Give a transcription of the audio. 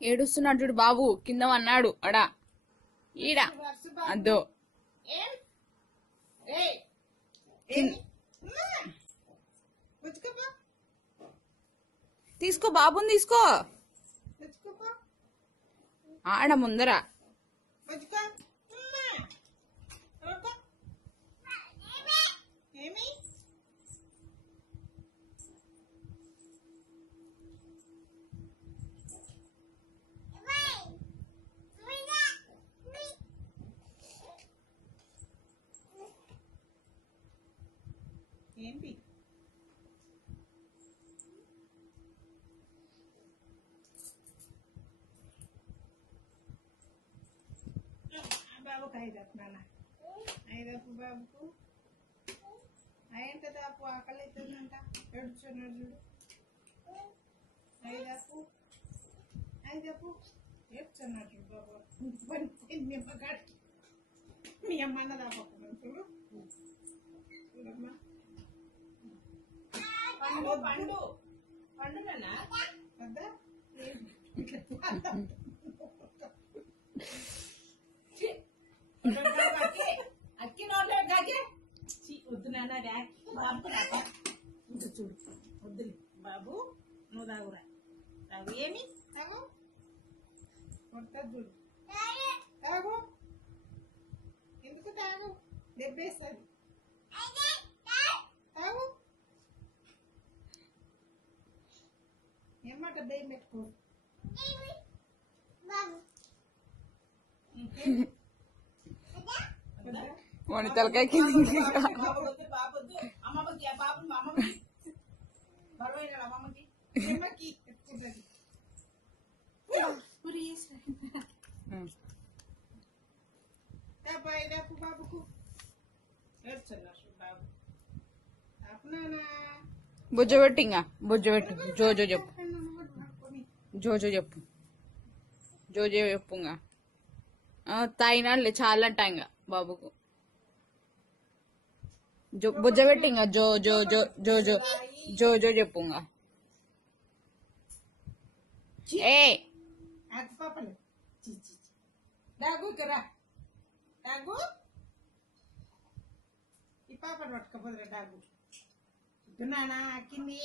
ఏడుస్తున్నాడు చూడు బాబు, కింద అన్నాడు అడా ఈడా అద్దో తీసుకో బాబుని తీసుకో ఆడ ముందర ఏంటి బాబుకు ఐదప్పు నాన్న ఐదప్పు బాబుకు అయ్యంత దాపు ఆకలి అవుతుందంట ఏడుచున్నాడు చూడు ఐదప్పు ఐదప్పు ఏడుచున్నాడు చూడు బాబు మీ అమ్మ కాడికి మీ అమ్మ అన్న దాపకు చూడు చూడమ్మా పండు పండు పండునా వద్దా అక్కి నోట్లే కాకే వద్దు నాన్న బాబు చూడు వద్దులే బాబు నువ్వు తాగురా తాగు ఏమి తాగు కొట్టదు చూడు తాగు ఎందుకు తాగు దెబ్బేస్తుంది తాగు ఏమాట దయ్యం పెట్టుకో వాడి తలకాయకి బాబుకు బుజ్జ పెట్టి ఇంకా బుజ్జ పెట్టు జోజో చెప్పు జోజో చెప్పు జోజో చెప్పు ఇంకా తాగినాడులే చాలా ఇంకా బాబుకు బుజ్జ పెట్టి ఇంకా జో జో జో జోజో జోజో చెప్పు ఇంకా ఏ పాపలు డాగు కరా డాగు ఈ పాపను పట్టుకపోదురా డాగు నానా కింది